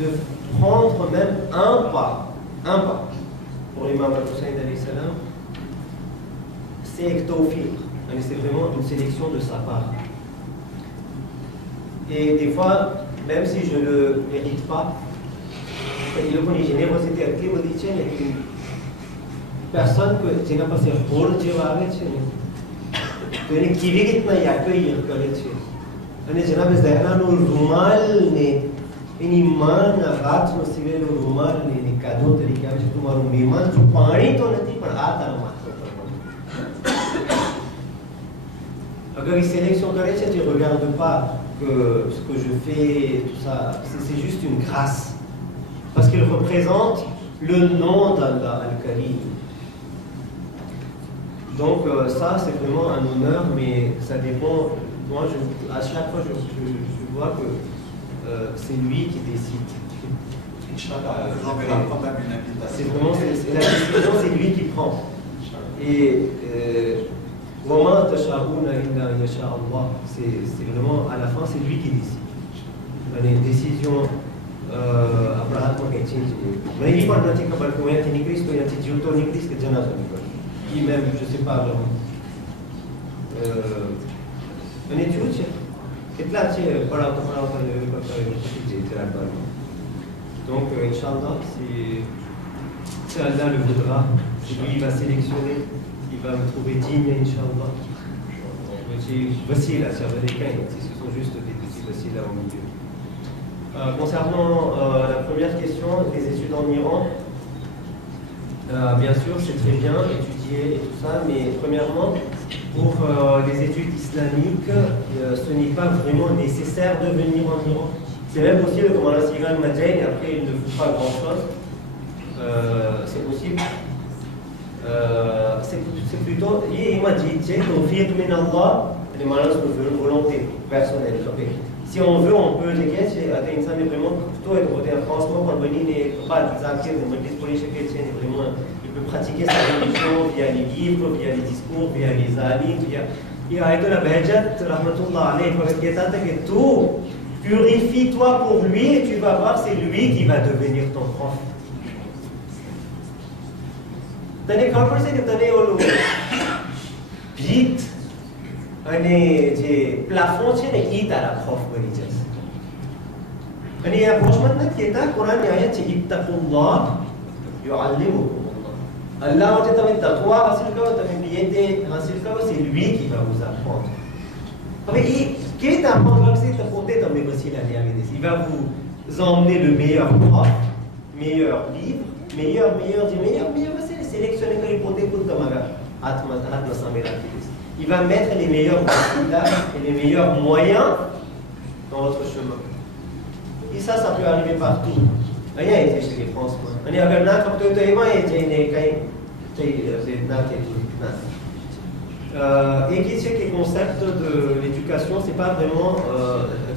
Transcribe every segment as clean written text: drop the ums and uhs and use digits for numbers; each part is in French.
de prendre même un pas pour l'imam al-Hussein alayhi salam, c'est tawfiq. C'est vraiment une sélection de sa part. Et des fois, même si je ne le mérite pas, il a une générosité avec les modiciens, il y a une personne que je n'ai pas fait pour le dire avec tu es qui vit na accueillir que les tu on je n'ai pas d'ailleurs le rumal ni iman रात में सिवे लो रुमाल ने कादो तरीके से तुम्हारा मेहमान जो पानी तो नहीं पर आता है मात्र अगर इस sélection करे tu ne regardes pas que ce que je fais tout ça c'est juste une grâce parce qu'il représente le nom d'Allah Al-Karim. Donc ça c'est vraiment un honneur mais ça dépend moi à chaque fois je vois que c'est lui qui décide. C'est vraiment la décision, c'est lui qui prend. Et c'est vraiment à la fin, c'est lui qui décide. Les décisions mais il faut que même, je ne sais pas vraiment. Une étude, donc, Inch'Allah, si Allah le voudra, lui il va sélectionner, il va me trouver digne, Inch'Allah. Voici là, ce sont juste des petits voici là au milieu. Concernant la première question, les études en Iran, bien sûr, c'est très bien étudier et tout ça, mais premièrement, pour les études islamiques, ce n'est pas vraiment nécessaire de venir en Iran. C'est même possible, comme on a Sigan Madjain, et après il ne faut pas grand-chose. C'est possible. C'est plutôt, il m'a dit, les malins veulent une volonté personnelle. Si on veut, on peut les gagner. C'est vraiment plutôt être voté en France, quand on n'est pas des actifs, on peut vraiment. Il peut pratiquer sa religion via les livres, via les discours, via les alim, via Aïdullah Bahjat, rahmatullah alayhi, que tout, purifie-toi pour lui et tu vas voir, c'est lui qui va devenir ton prof. T'as खबर से कि तने वो लोग भीत अने जे प्लाफोन छे ने ई तारा खौफ करी जैसे अने या पोषमत न केता कुरान में आया छे इत्तकुल्लाह युअल्लिमुकुम अल्लाह मुझे तुम्हें तकवा हासिल करो तुम्हें नियते हासिल करो c'est lui qui va vous apprendre. Avec qui est apprendre c'est t'apporter dans mes wasilas les amis. Il va vous emmener le meilleur prof, meilleur livre, meilleur c'est sélectionner que les potés pour tamaga atma samira. Il va mettre les meilleurs wasilas et les meilleurs moyens dans votre chemin. Et ça peut arriver partout. Rien été chez les Français. On est à Bernard, comme tout le monde et qui sait que le concept de l'éducation, c'est pas vraiment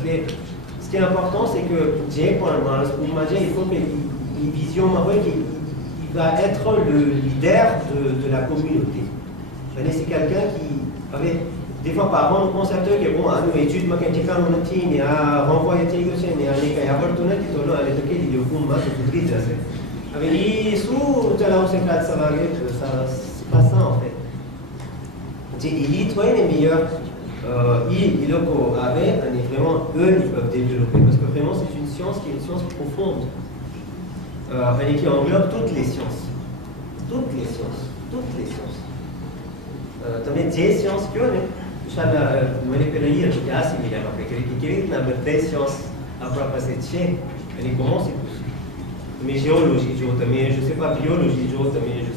ce qui est important, c'est que il faut qu'il vision qu'il va être le leader de la communauté. C'est quelqu'un qui avait des fois par exemple le concepteur qui est bon à nous études mais quand on a dit à renvoyer intégration et à les avortonner qui sont là à l'époque il y a beaucoup de choses à faire. Avec les sous tu as là c'est ça va c'est pas ça en fait. Il est toi les meilleurs il locaux avec vraiment eux ils peuvent développer parce que vraiment c'est une science qui est une science profonde et qui englobe toutes les sciences também des sciences que on Inch'Allah, manipuler qui est assimilé avec qui n'a pas des sciences à propos de ces et comment c'est possible. Mais géologie, je sais pas biologie, je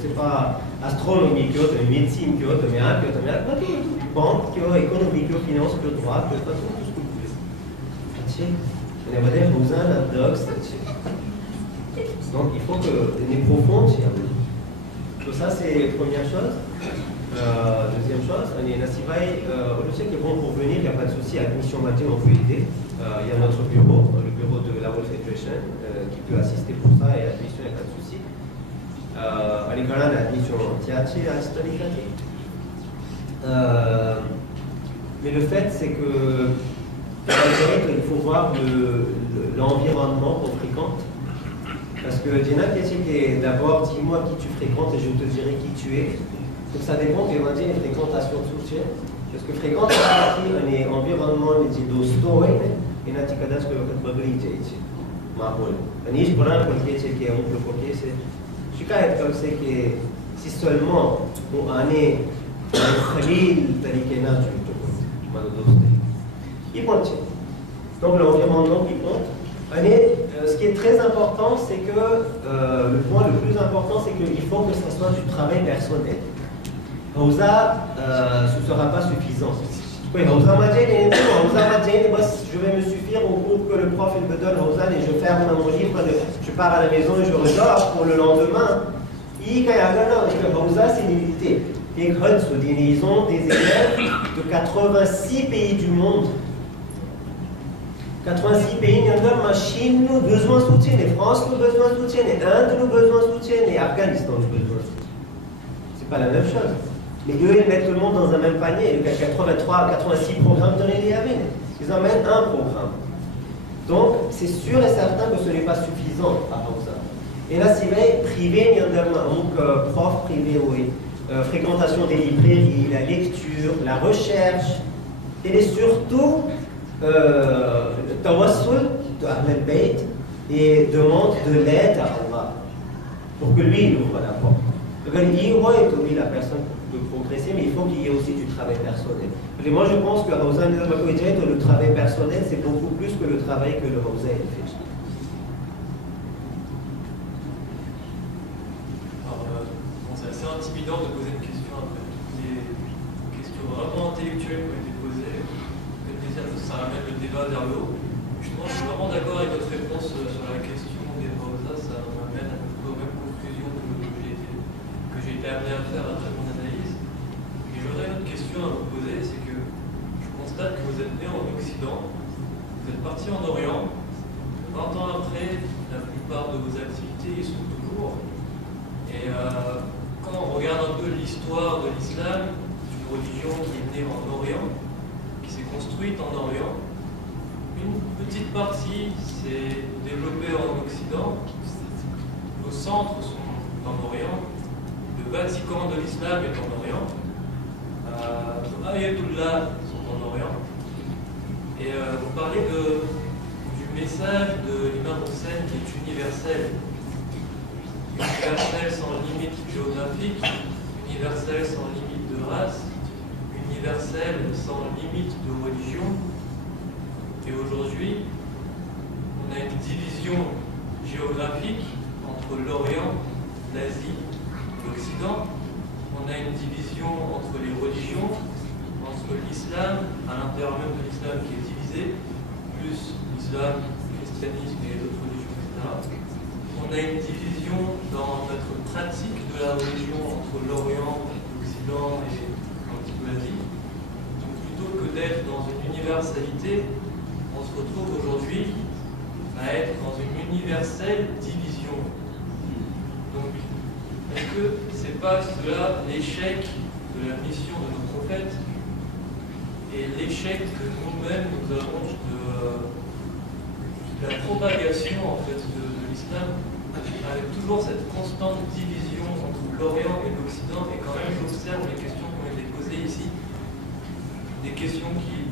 sais pas astronomie, médecine, banque, économie, finance, droit, tout ce que vous voulez. On a des besoins d'orthodoxe. Donc il faut que les profondes. Donc ça c'est la première chose. Deuxième chose, on est nassivaï, je sais que bon pour venir, il n'y a pas de souci, admission matin, on peut aider. Il y a notre bureau, le bureau de la World Federation, qui peut assister pour ça et admission, il n'y a pas de souci. On est quand même admission théâtre, historique. Mais le fait, c'est que il faut voir l'environnement qu'on fréquente. Parce que d'abord, dis-moi qui tu fréquentes et je te dirai qui tu es. Donc ça dépend de la fréquentation de soutien. Parce que fréquente un environnement qui est dostoy, et n'a pas de ce que vous avez dit. Mahol. Et je prends un côté qui est un peu côté, c'est. Je suis comme c'est que si seulement on a un khalil tarikena du tout, il compte. Donc l'environnement qui compte. Ce qui est très important, c'est que le point le plus important, c'est qu'il faut que ce soit du travail personnel. Hausa, ce ne sera pas suffisant. Oui, je vais me suffire au groupe que le prof me donne Hausa et je ferme mon livre, je pars à la maison et je redors pour le lendemain. Hausa, c'est une unité. Ils ont des élèves de 86 pays du monde. 86 pays, il y a la Chine nous besoin de soutien, la France nous besoin de soutien, l'Inde nous besoin de soutien, et l'Afghanistan nous besoin de soutien. C'est pas la même chose. Mais eux, ils mettent tout le monde dans un même panier. Il y a 83, 86 programmes dans les Yémen. Ils emmènent un programme. Donc, c'est sûr et certain que ce n'est pas suffisant à Hausa. Et là, c'est vrai, privé, il y a un prof privé, oui. Fréquentation des librairies, la lecture, la recherche, et surtout, tawassul de Ahl al-Bayt et demande de l'aide à Allah pour que lui il ouvre la porte. Il est la personne de progresser, mais il faut qu'il y ait aussi du travail personnel. Et moi je pense que le travail personnel c'est beaucoup plus que le travail que le Hausa fait. C'est assez intimidant de poser une question après les questions vraiment intellectuelles qui ont été posées. Ça ramène le débat vers le haut. Justement, je suis vraiment d'accord avec votre réponse sur la question des Hausa. Ça m'amène à peu près aux mêmes conclusions que j'ai été amené à faire après mon analyse. Et j'aurais une autre question à vous poser, c'est que je constate que vous êtes né en Occident, vous êtes parti en Orient. 20 ans après, la plupart de vos activités y sont toujours. Et quand on regarde un peu l'histoire de l'islam, d'une religion qui est née en Orient, qui s'est construite en Orient, une petite partie s'est développée en Occident, vos centres sont en Orient, le Vatican de l'islam est en Orient, nos Ayatollahs sont en Orient, et vous parlez du message de l'imam Hussein qui est universel sans limite géographique, universel sans limite de race, universel sans limite de religion. Et aujourd'hui, on a une division géographique entre l'Orient, l'Asie, l'Occident. On a une division entre les religions, entre l'islam, à l'intérieur même de l'islam qui est divisé, plus l'islam, le christianisme et les autres religions, etc. On a une division dans notre pratique de la religion entre l'Orient, l'Occident et un petit peu l'Asie. Donc plutôt que d'être dans une universalité, on se retrouve aujourd'hui à être dans une universelle division. Donc, est-ce que c'est pas cela l'échec de la mission de nos prophètes et l'échec que nous-mêmes nous avons de la propagation en fait de l'islam, avec toujours cette constante division entre l'Orient et l'Occident, et quand même j'observe les questions qui ont été posées ici, des questions qui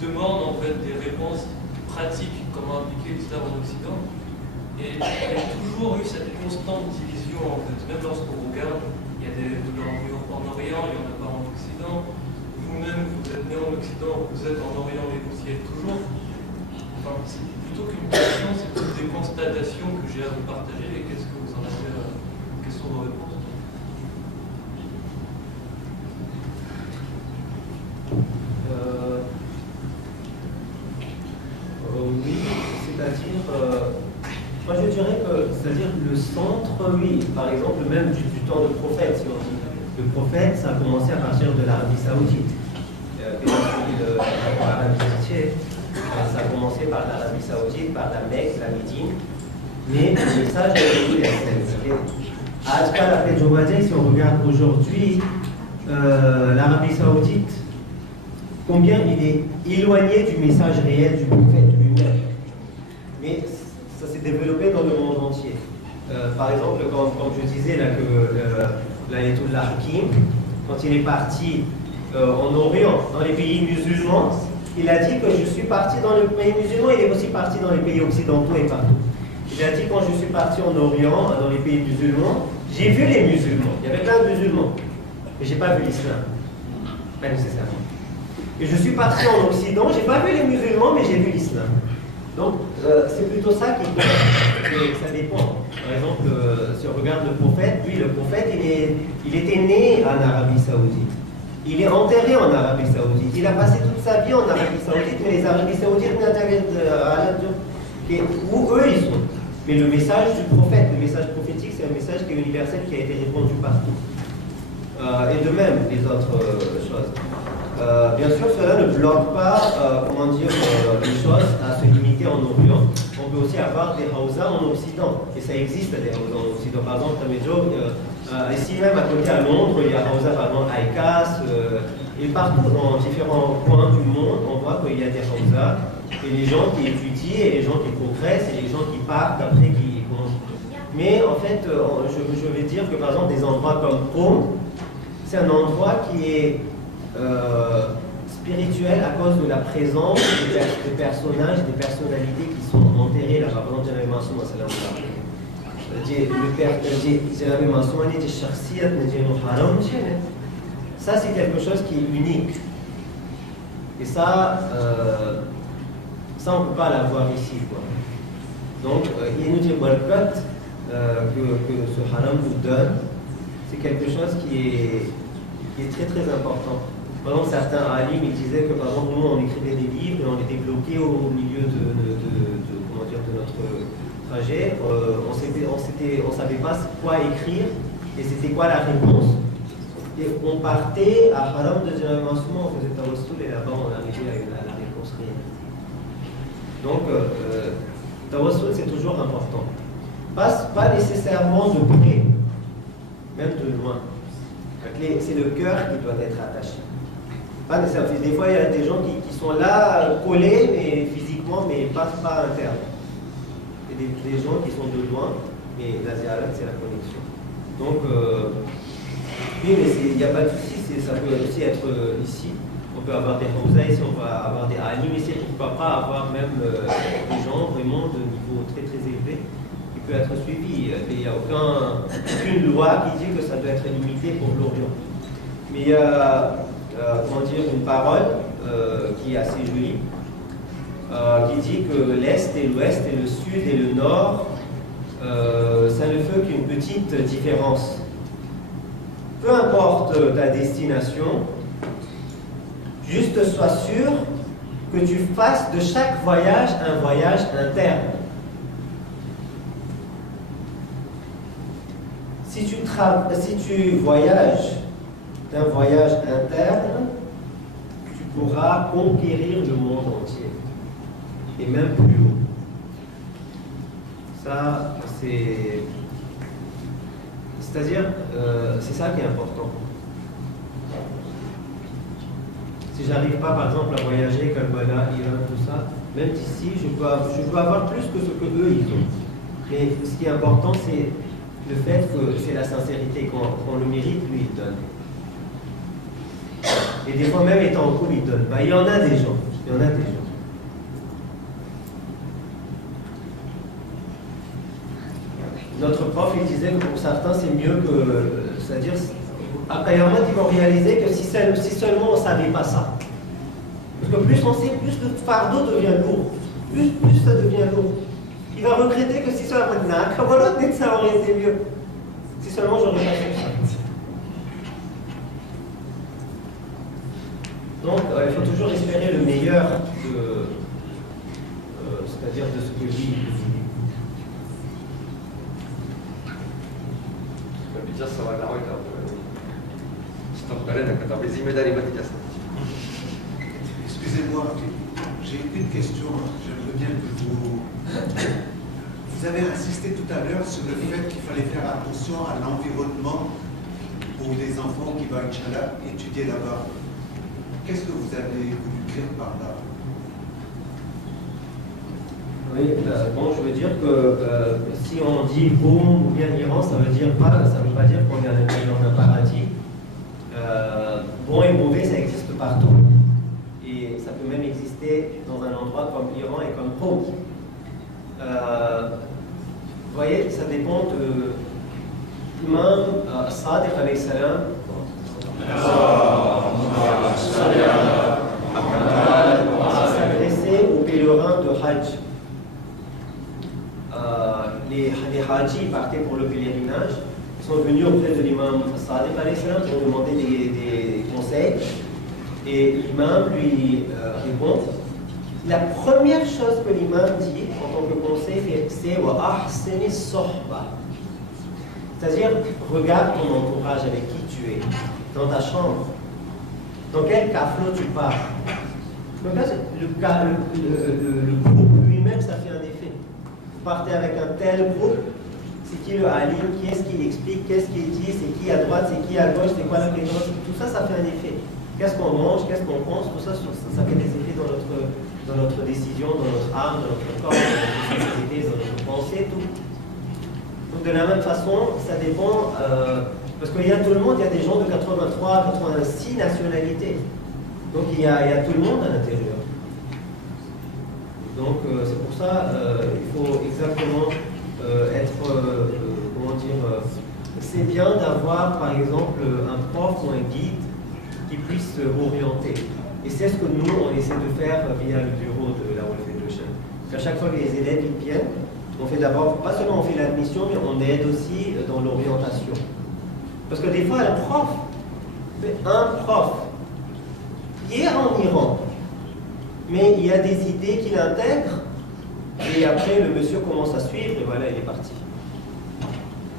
demandent en fait des réponses pratiques, comment appliquer l'islam en Occident, et il y a toujours eu cette constante division en fait, même lorsqu'on regarde, il y a des en Orient, il n'y en a pas en Occident, vous-même vous êtes né en Occident, vous êtes en Orient et vous y êtes toujours. Enfin, c'est plutôt qu'une question, c'est toutes des constatations que j'ai à vous partager. Et qu'est-ce que vous en avez, quelles sont vos réponses? Oui, c'est-à-dire, moi je dirais que, c'est-à-dire le centre, oui, par exemple, même du temps de prophète, si on dit. Le prophète, ça a commencé à partir de l'Arabie Saoudite. Ça a commencé par l'Arabie Saoudite, par la Mecque, la Médine, mais le message est universel. Après Joe Biden, si on regarde aujourd'hui l'Arabie Saoudite, combien il est éloigné du message réel du prophète lui-même. Mais ça s'est développé dans le monde entier. Par exemple, comme je disais là, que l'Ayatollah Hakim, quand il est parti en Orient, dans les pays musulmans, il a dit que je suis parti dans les pays musulmans, il est aussi parti dans les pays occidentaux et partout. Il a dit quand je suis parti en Orient, dans les pays musulmans, j'ai vu les musulmans, il y avait plein de musulmans, mais je n'ai pas vu l'islam, pas nécessairement. Et je suis parti en Occident, je n'ai pas vu les musulmans, mais j'ai vu l'islam. Donc c'est plutôt ça qui ça dépend. Par exemple, si on regarde le prophète, lui, le prophète, il était né en Arabie Saoudite. Il est enterré en Arabie Saoudite. Il a passé toute sa vie en Arabie Saoudite, mais les Arabies Saoudites n'interviennent où eux ils sont. Mais le message du prophète, le message prophétique, c'est un message qui est universel, qui a été répandu partout. Et de même, les autres choses. Bien sûr, cela ne bloque pas, les choses à se limiter en Orient. On peut aussi avoir des hawza en Occident, et ça existe des hawza en Occident. Par exemple, ici même à côté à Londres, il y a hawza par exemple à ICAS, et partout dans différents coins du monde, on voit qu'il y a des hawza, et les gens qui étudient, et les gens qui progressent, et les gens qui partent après qui continuent. Mais en fait, je vais dire que par exemple des endroits comme Qom, c'est un endroit qui est spirituel à cause de la présence des personnages, des personnalités qui sont enterrés là-bas. Par exemple, ça c'est quelque chose qui est unique. Et ça, on ne peut pas l'avoir ici, quoi. Donc, il y a une barkat que ce haram nous donne, c'est quelque chose qui est très très important. Par exemple, certains alim ils disaient que par exemple, nous on écrivait des livres et on était bloqués au milieu de notre trajet. On ne savait pas quoi écrire et c'était quoi la réponse. Et on partait à Haram de Mansouman, on faisait Tawassul et là-bas on arrivait à la réponse réelle. Donc, Tawassul c'est toujours important. Pas nécessairement de près, même de loin. C'est le cœur qui doit être attaché. Pas nécessairement. Des fois, il y a des gens qui sont là, collés, mais physiquement, mais pas interne. Il y a des gens qui sont de loin, mais la ziyarat, c'est la connexion. Donc, oui, mais il n'y a pas de souci, ça peut aussi être ici. On peut avoir des hawza ici, on peut avoir des alim ici, pourquoi pas avoir même des gens vraiment de niveau très très élevé qui peut être suivi. Il n'y a aucune loi qui dit que ça doit être limité pour l'Orient. Mais il y a une parole qui est assez jolie, qui dit que l'Est et l'Ouest et le Sud et le Nord, ça ne fait qu'une petite différence. Peu importe ta destination, juste sois sûr que tu fasses de chaque voyage un voyage interne. Si tu voyages d'un voyage interne, tu pourras conquérir le monde entier, et même plus haut. Ça, c'est-à-dire, c'est ça qui est important. Si j'arrive pas, par exemple, à voyager, Karbala, Iran, tout ça, même d'ici, je peux avoir plus que ce que eux, ils ont. Mais ce qui est important, c'est le fait que c'est la sincérité. Quand on le mérite, lui, il donne. Et des fois, même étant en couple, il donne. Il y en a des gens. Il y en a des gens. Notre prof, il disait que pour certains, c'est mieux que... C'est-à-dire, après, il y en a qui vont réaliser que si seulement on ne savait pas ça. Parce que plus on sait, plus le fardeau devient lourd. Plus ça devient lourd. Il va regretter que si seulement ça aurait été mieux. Si seulement j'aurais pas fait ça. Donc, il faut toujours espérer le meilleur, c'est-à-dire de ce que lui dit. Excusez-moi, j'ai une question. J'aimerais bien que vous... Vous avez insisté tout à l'heure sur le fait qu'il fallait faire attention à l'environnement pour les enfants qui vont, Inch'Allah, étudier là-bas. Qu'est-ce que vous avez voulu dire par là? Oui, bon, je veux dire que si on dit boum ou bien Iran, ça veut pas dire qu'on est dans un paradis. Bon et mauvais, ça existe partout. Et ça peut même exister dans un endroit comme Iran et comme Pau. Vous voyez, ça dépend de l'imam Sadiq alayhi salam. S'adresser aux pèlerins de Hajj. Les Hajis partaient pour le pèlerinage. Ils sont venus auprès de l'imam Sadiq alayhi salam pour demander des conseils. Et l'imam lui répond. La première chose que l'imam dit en tant que conseil, c'est wa ahsini sohba. C'est-à-dire, regarde ton entourage avec qui tu es, dans ta chambre. Dans quel café tu pars? Le groupe lui-même, ça fait un effet. Vous partez avec un tel groupe, c'est qui le alim, qui est-ce qu'il explique, qu'est-ce qu'il dit, c'est qui à droite, c'est qui à gauche, c'est quoi la fréquence, tout ça, ça fait un effet. Qu'est-ce qu'on mange, qu'est-ce qu'on pense, tout ça, ça fait des effets dans notre décision, dans notre âme, dans notre corps, dans notre sensibilité, dans notre pensée, tout. Donc de la même façon, ça dépend, parce qu'il y a tout le monde, il y a des gens de 83, 86 nationalités. Donc il y a tout le monde à l'intérieur. Donc c'est pour ça il faut exactement être, comment dire, c'est bien d'avoir par exemple un prof ou un guide qui puisse orienter. Et c'est ce que nous, on essaie de faire via le bureau de la World Federation. À chaque fois que les élèves ils viennent, on fait d'abord, pas seulement on fait l'admission, mais on aide aussi dans l'orientation. Parce que des fois, un prof qui est en Iran, mais il y a des idées qu'il intègre, et après le monsieur commence à suivre, et voilà, il est parti.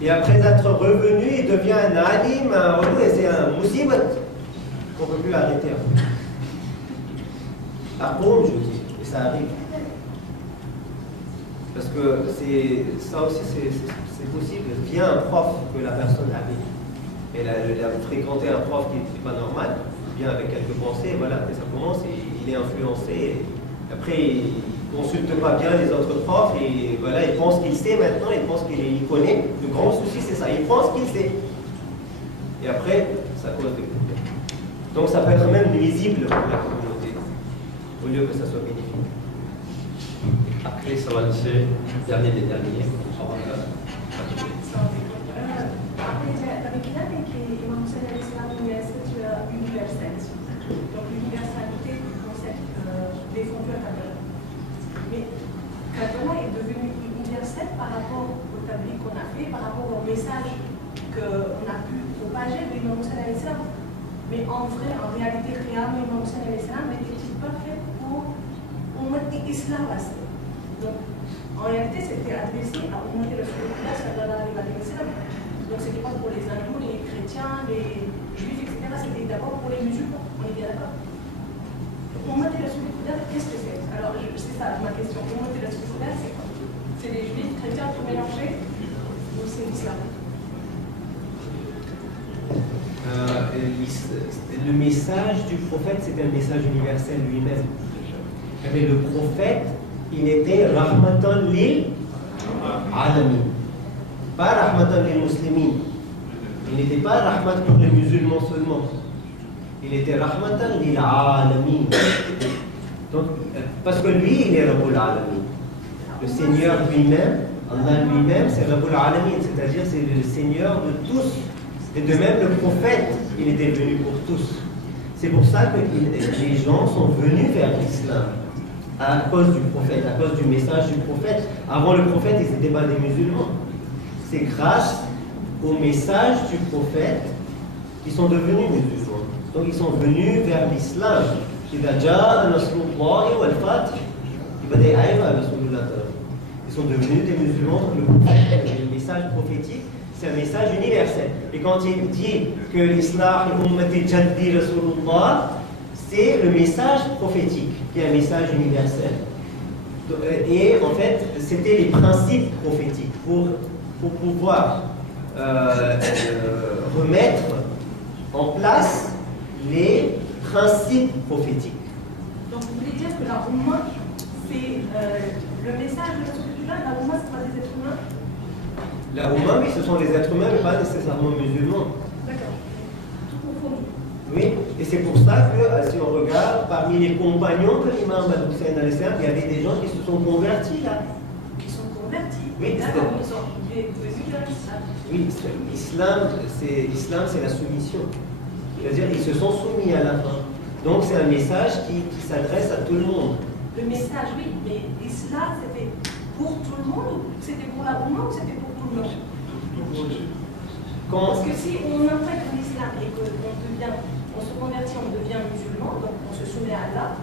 Et après être revenu, il devient un alim, et c'est un musibat qu'on ne peut plus arrêter. Par contre, je dis, et ça arrive. Parce que ça aussi, c'est possible. Vient un prof que la personne arrive. Elle a fréquenté un prof qui n'est pas normal, vient avec quelques pensées, voilà, après ça commence, et il est influencé. Après, il ne consulte pas bien les autres profs, et voilà, il pense qu'il sait maintenant, il pense qu'il connaît. Le grand souci, c'est ça, il pense qu'il sait. Et après, ça cause des problèmes. Donc ça peut être même nuisible pour la communauté, au lieu que ça soit bénéfique. Après, ça va laisser dernier des derniers. Donc l'universalité du concept défendu à Kadala. Mais Kadala est devenu universel par rapport au tableau qu'on a fait, par rapport au message qu'on a pu propager de l'imam Hussein alayhi salam. Mais en vrai, en réalité, l'imam Hussein alayhi salam n'était pas fait pour ummati islam. Donc en réalité, c'était adressé à ummati Rasulullah sallallahu alayhi wa sallam. Donc ce n'était pas pour les hindous, les chrétiens, les juifs, etc. C'était d'abord pour les musulmans. On est bien d'accord. Ummati Rasulullah, qu'est-ce que c'est? Alors c'est ça ma question. Ummati Rasulullah, c'est quoi? C'est les juifs, chrétiens, tout mélangé, ou c'est l'islam? Le message du prophète, c'est un message universel lui-même. Mais le prophète, il était rahmatan lil alamin, pas rahmatan lil muslimin. Il n'était pas rahmat pour les musulmans seulement. Il était rahmatan lil alamin. Donc, parce que lui, il est Rabbul Alamin. Le Seigneur lui-même, Allah lui-même, c'est Rabbul Alamin, c'est-à-dire c'est le Seigneur de tous. Et de même, le prophète, il était venu pour tous. C'est pour ça que les gens sont venus vers l'islam, à cause du prophète, à cause du message du prophète. Avant le prophète, ils n'étaient pas des musulmans. C'est grâce au message du prophète qu'ils sont devenus musulmans. Donc ils sont venus vers l'islam. Ils sont devenus des musulmans. Le prophète, le message prophétique, c'est un message universel. Et quand il dit que l'islam est ummati jaddi Rasulullah, c'est le message prophétique, qui est un message universel. Et en fait, c'était les principes prophétiques pour pouvoir remettre en place les principes prophétiques. Donc vous voulez dire que la Oumma, c'est le message de Rasulullah, la Oumma, c'est pas des êtres humains? La Oumma, oui, ce sont des êtres humains, mais pas nécessairement musulmans. D'accord. Tout confondu. Oui, et c'est pour ça que, si on regarde, parmi les compagnons de l'imam Al-Hussein al-Islam, il y avait des gens qui se sont convertis là. Qui sont convertis. Oui, d'accord, ils sont devenus vers l'islam. Oui, l'islam, c'est la soumission. C'est-à-dire, ils se sont soumis à la fin. Donc, c'est un message qui s'adresse à tout le monde. Le message, oui, mais l'islam, c'était pour tout le monde? C'était pour la Oumma ou c'était pour tout le monde? Parce que si on intègre l'islam et qu'on se convertit, on devient musulman, donc on se soumet à Allah,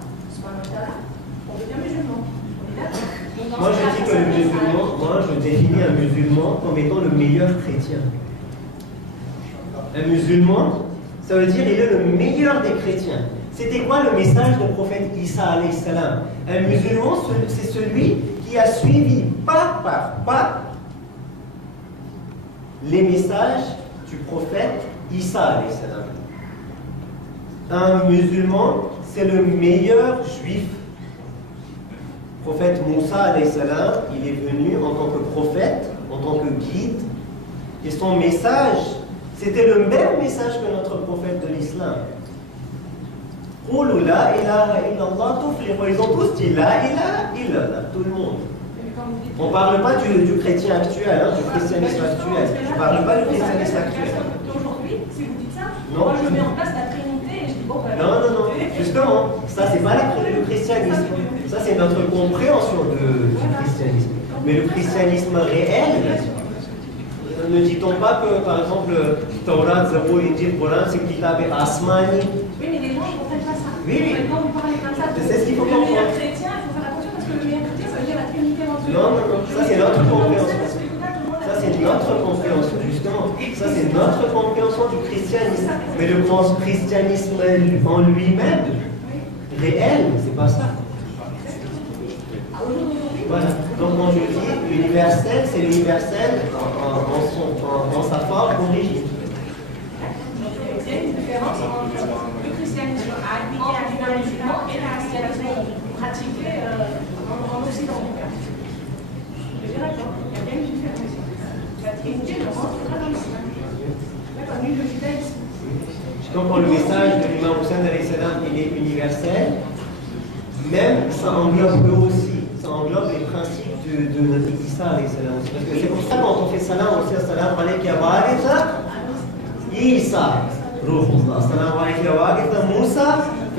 on devient musulman. On est d'accord? Moi, je dis que le musulman, je définis un musulman comme étant le meilleur chrétien. Un musulman, ça veut dire qu'il est le meilleur des chrétiens. C'était quoi le message du prophète Isa alayhi salam? Un musulman, c'est celui qui a suivi pas par pas les messages du prophèt Isa alayhi salam. Un musulman, c'est le meilleur juif. Le prophète Moussa alayhi salam, il est venu en tant que prophète, en tant que guide, et son message, c'était le même message que notre prophète de l'islam. Qulu la ilaha illallah tuflihu. Ils ont tous dit la ilaha illallah, tout le monde. On ne parle pas du chrétien actuel, du christianisme actuel. Je ne parle pas du christianisme actuel. Aujourd'hui, si vous dites ça, Non. moi je mets en place la Trinité et je dis bon, ben, Non. Justement, ça c'est pas le christianisme. Ça c'est notre compréhension du christianisme. Mais le christianisme réel, ne dit-on pas que par exemple Taurat, Zabour, Injil, Coran, c'est kitab asmani? Oui, mais les gens ne comprennent pas ça. Oui. Maintenant, vous parlez comme ça. C'est ce qu'il faut Le meilleur comprendre. chrétien, il faut faire attention parce que le meilleur chrétien, ça veut dire la Trinité en Dieu. Non. Ça c'est notre compréhension. Ça c'est notre compréhension, justement. Ça c'est notre compréhension du christianisme. Mais le christianisme en lui-même, réel, c'est pas ça. Voilà. Donc quand je dis universel, c'est l'universel dans sa forme d'origine. Il y a une différence entre le christianisme appliqué à l'univers musulman et le christianisme pratiqué en Occident. Je suis d'accord, il y a bien une différence. La Trinité ne rentre pas dans l'islam. D'accord, ni le judaïsme. Donc quand le message de l'imam Hussein alayhi salam, il est universel, même ça englobe eux aussi, ça englobe les principes de Nabi Isa alayhi salam. Parce que c'est pour ça quand on fait salam, on dit salam alayka ya waritha Isa ruhullah, salam alayka ya waritha Musa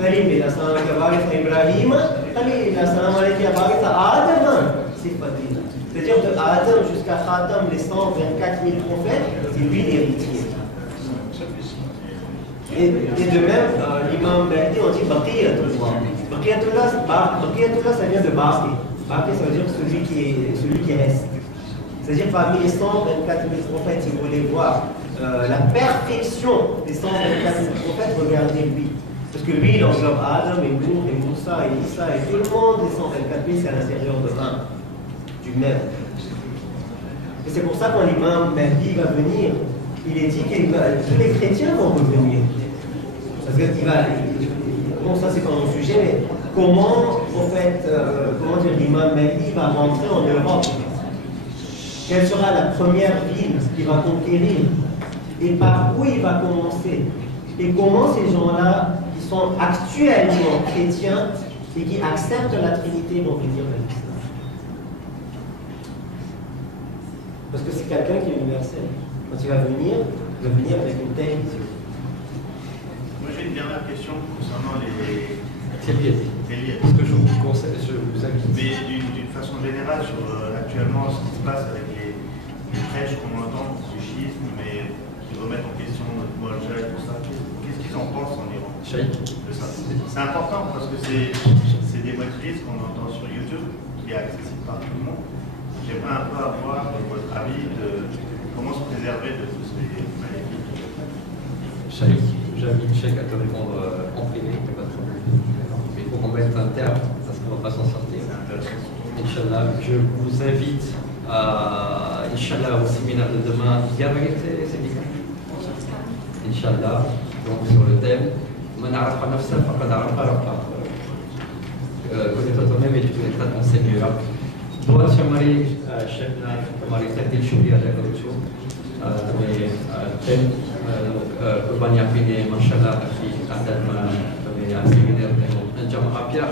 kalimillah, salam alayka ya waritha Ibrahim khalilillah, salam alayka ya waritha Adam sifatillah. C'est-à-dire de Adam jusqu'à Khatam, les 124 000 prophètes, c'est lui l'héritier. Et de même, l'imam Mahdi, on dit Baqiyatullah. Baqiyatullah, ça vient de Baqi. Baqi, ça veut dire celui qui reste. C'est-à-dire parmi les 124 000 prophètes, si vous voulez voir la perfection des 124 000 prophètes, regardez lui. Parce que lui, il englobe Adam et Nour et Moussa et Isa et tout le monde, les 124 000, c'est à l'intérieur de un, du même. Et c'est pour ça quand l'imam Mahdi va venir, il est dit que tous les chrétiens vont revenir. Parce que bon, ça c'est pas mon sujet, mais comment dire, l'imam Mahdi va rentrer en Europe? Quelle sera la première ville qu'il va conquérir? Et par où il va commencer? Et comment ces gens-là, qui sont actuellement chrétiens et qui acceptent la Trinité, vont venir vers l'islam? Parce que c'est quelqu'un qui est universel. Quand il va venir avec une telle vision. Moi j'ai une dernière question concernant les lieds. Parce que je vous conseille, je vous invite. Mais d'une façon générale sur actuellement ce qui se passe avec les prêches qu'on entend du chiisme, mais qui remettent en question notre Moalja et tout ça. Qu'est-ce qu'ils en pensent en Iran de ça? C'est important parce que c'est des maîtrises qu'on entend sur YouTube, qui est accessible par tout le monde. J'aimerais un peu avoir votre avis de comment se préserver de tous ces maléfiques. J'invite Cheikh à te répondre en privé, il n'y a pas de problème. Mais il faut qu'on mette un terme, parce qu'on ne va pas s'en sortir. Inch'Allah, je vous invite Inch'Allah au séminaire de demain. Il y a c'est Inch'Allah, donc sur le thème من عرف نفسه فقد عرف ربه. Connaître toi-même et tu connaîtras ton Seigneur. Doa chamari chefna kamari tadil shukriya jaga lucu. Kami tem banyak ini masyaallah fi adat kami seminar dengan jamaah pihak.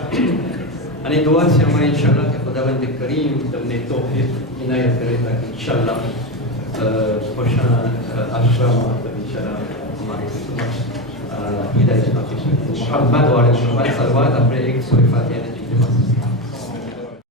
Ani doa chamari insyaallah ke Khudawand Karim dan taufiq inayat kereta insyaallah prochain ashram insyaallah हमारे हिदायत Muhammad और Muhammad salawat après एक सूरह फातिहा